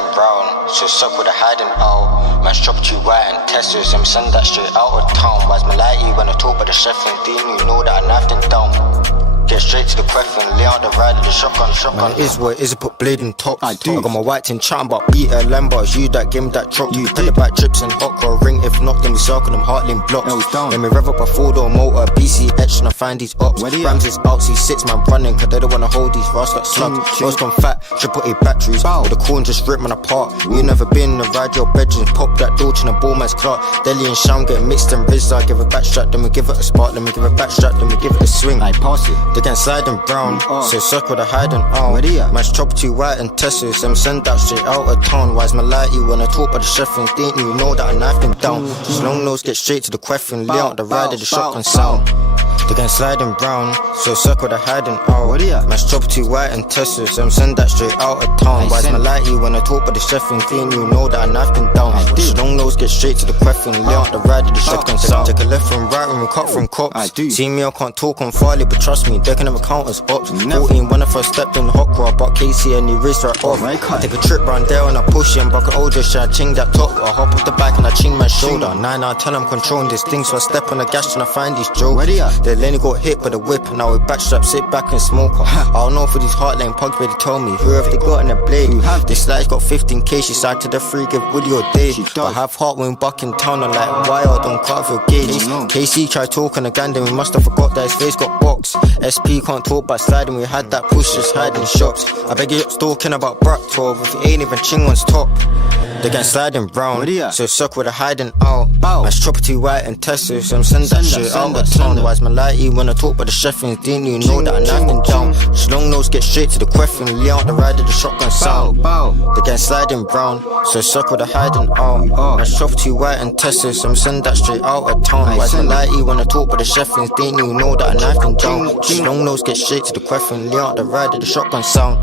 sliding round, so suck with a hiding out. Man strapped you right and Teslas, I'm send that straight out of town. Why's my lighty when I talk about the chef and thing, you know that I knifed him down. Get straight to the question, lay out the ride of the shotgun. Man, it is what it is, I put blade in top. I got my white tin chatting about Peter Lambert. You that game that drop. You tell about trips and okra ring. If not, then we circle them Heartland blocks. Let me rev up a 4-door motor, BCH, and I find these ops. Rams is out, C6 man running, cause they don't wanna hold these rats like slugs. Rose gone fat, triple A batteries. With the corn just rip man apart. You never been in the ride your bedrooms. Pop that door to the ball man's clock. Deli and Sham get mixed and Rizza. Give it backstrap, then we give it a spark. Then we give it backstrap, then we give it a swing. I pass it. They can slide and brown, so circle the hiding out. Man's chopped too white and Teslas, I'm send that straight out of town. Why's my lighty when I talk about the chef and think you know that I knifed him down. Just long nose get straight to the question, lay out the ride of the shotgun sound. They can slide and brown, so circle the hiding out. Man's chopped too white and Teslas, I'm send that straight out of town. Why's my lighty when I talk about the chef and think you know that I knifed him down. Just long nose get straight to the question, lay out the ride of the shotgun sound. Take a left and right when we cut from cops. See me, I can't talk on Farley, but trust me, they can never count as ops. 14 when I first stepped in the hot car, but Casey and he raised right off. I take a trip round there and I push him, but I can just try to ching that top. I hop off the bike and I ching my shoulder. 9 out of 10 I'm controlling this thing, so I step on the gas and I find these jokes. The lane got hit by the whip, now we backstrap, sit back and smoke her. I don't know for these heartland pugs, but they tell me who have they got in the blade. This slide's got 15k, she side to the free, give Woody all day. But I have heart when back in town, I'm like, why I don't cut off your gauge. KC tried talking again, then we must have forgot that his face got boxed. SP can't talk about sliding, we had that push just hiding shops. I beg you up talking about Brack 12, if it ain't even Ching one's top. They get sliding brown, so suck with a hiding out. Man's chopped too white and Teslas, I'm send that shit out of town. Why's my lighty when I talk about the chef and thing, you know that I knifed him down. Just long nose get straight to the question, lay out the ride of the shotgun sound. They get sliding brown, so suck with a hiding out. Man's chopped too white and Teslas, I'm send that straight out of town. Why's my lighty when I talk about the chef and thing, you know that I knifed him down. Just long nose get straight to the question, lay out the ride of the shotgun sound.